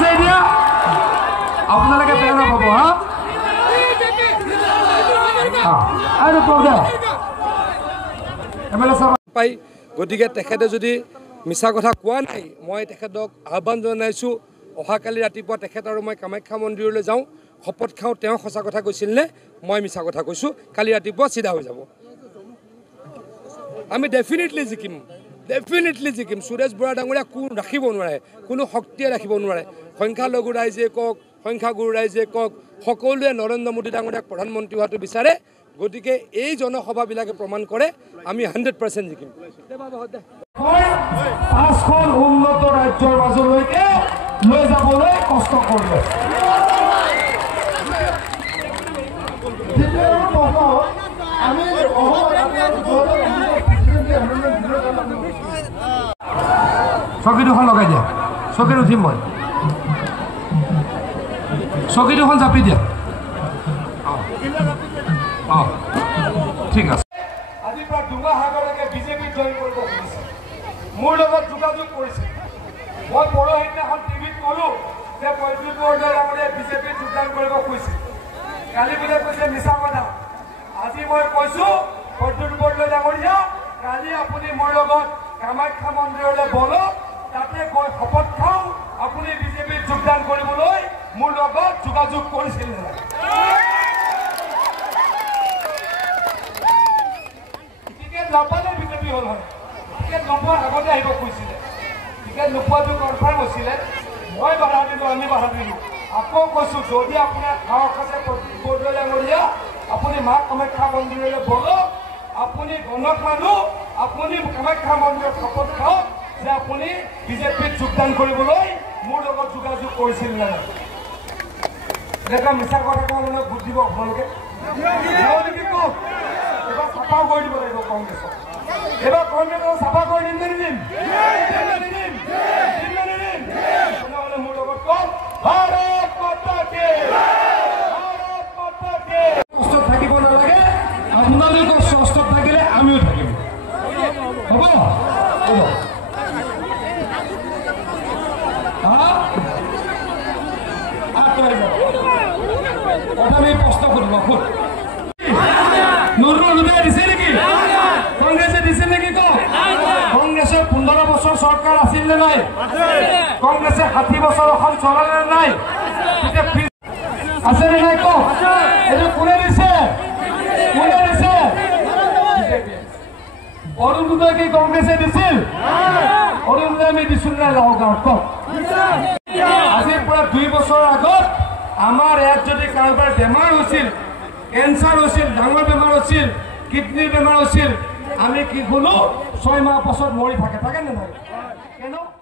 আছে এতিয়া আপোনালোকে বেয়া নাপাব হা আৰু পৰ্দা এমএলএ সাহেব পাই গতিকে তেখেতে যদি মিছা কথা কোৱা নাই মই তেখেতক আহ্বান জনাইছোঁ অহাকালি ৰাতিপুৱা তেখেত আৰু মই কামাখ্যা মন্দিৰলৈ যাওঁ শপত খাওঁ তেওঁ সঁচা কথা কৈছিল নে মই মিছা কথা কৈছোঁ কালি ৰাতিপুৱা চিধা হৈ যাব আমি ডেফিনেটলি জিকিম সুৰেশ বৰা ডাঙৰীয়া কোনো ৰাখিব নোৱাৰে কোনো শক্তিয়ে ৰাখিব নোৱাৰে সংখ্যালঘু ৰাইজে কওক সংখ্যাগুৰু ৰাইজে কওক সকলোৱে নৰেন্দ্ৰ মোদী ডাঙৰীয়াক প্ৰধানমন্ত্ৰী হোৱাটো বিচাৰে গতিকে এই জনসভাবিলাকে প্ৰমাণ কৰে আমি 100% জিকিম পাঁচখন উন্নত ৰাজ্যৰ মাজলৈকে লৈ যাবলৈ কষ্ট কৰিব চকী দুখন লগাই দিয়া চকীত উঠিম মই চকী দুখন জাপি দিয়া ঠিক আছে আজিৰ পৰা দুমাহলৈকে বিজেপি জইন কৰিব খুজিছে মোৰ লগত যোগাযোগ কৰিছে মই পৰহিদিনাখন টিভিত ক'লোঁ যে প্ৰদ্যুৎ বৰদলৈ ডাঙৰীয়াই বিজেপিত যোগদান কৰিব খুজিছে কালি বোলে কৈছে মিছা কথা আজি মই কৈছোঁ প্ৰদ্যুৎ বৰদলৈ ডাঙৰীয়া কালি আপুনি মোৰ লগত কামাখ্যা মন্দিৰলৈ বলক তাতে গৈ শপত খাওঁ আপুনি বিজেপিত যোগদান কৰিবলৈ মোৰ লগত যোগাযোগ কৰিছিল টিকেট নাপালে বিজেপি হ'ল হয় টিকেট নোপোৱাৰ আগতে আহিব খুজিছিলে টিকেট নোপোৱাটো কনফাৰ্ম হৈছিলে মই বাধা দিলোঁ আমি বাধা দিলোঁ আকৌ কৈছোঁ যদি আপোনাৰ সাহস আছে প্ৰদ্যুৎ বৰদলৈ ডাঙৰীয়া আপুনি মা কামাখ্যা মন্দিৰলৈ বলক আপুনি গণক মানুহ আপুনি কামাখ্যা মন্দিৰত শপত খাওক যে আপুনি বিজেপিত যোগদান কৰিবলৈ মোৰ লগত যোগাযোগ কৰিছিল নে নাই এনেকুৱা মিছা কথা কোৱা মানুহক বুজ দিব আপোনালোকে এইবাৰ চাফাও কৰি দিব লাগিব কংগ্ৰেছক এইবাৰ কংগ্ৰেছক চাফা কৰি দিম নে নিদিম তেনেহ'লে মোৰ লগত কওক ভাৰত মাতা কি কষ্টত থাকিব নালাগে আপোনালোকৰ কষ্টত থাকিলে আমিও থাকিম হ'ব আমি প্ৰশ্ন কৰিব খুব নুৰুলুদাই দিছে নেকি কংগ্ৰেছে দিছে নেকি কওক কংগ্ৰেছৰ 15 বছৰ চৰকাৰ আছিল নে নাই কংগ্ৰেছে 60 বছৰ অসম চলালে নে নাই আছে নে নাই কওক এইটো কোনে দিছে অৰুণোদয় কি কংগ্ৰেছে দিছিল অৰুণোদয় আমি দিছোঁ নাই লাহৰ গাঁৱত কওক আজিৰ পৰা 2 বছৰ আগত আমাৰ ইয়াত যদি কাৰোবাৰ বেমাৰ হৈছিল কেঞ্চাৰ হৈছিল ডাঙৰ বেমাৰ হৈছিল কিডনিৰ বেমাৰ হৈছিল আমি কি শুনো 6 মাহ পাছত মৰি থাকে নে নহয়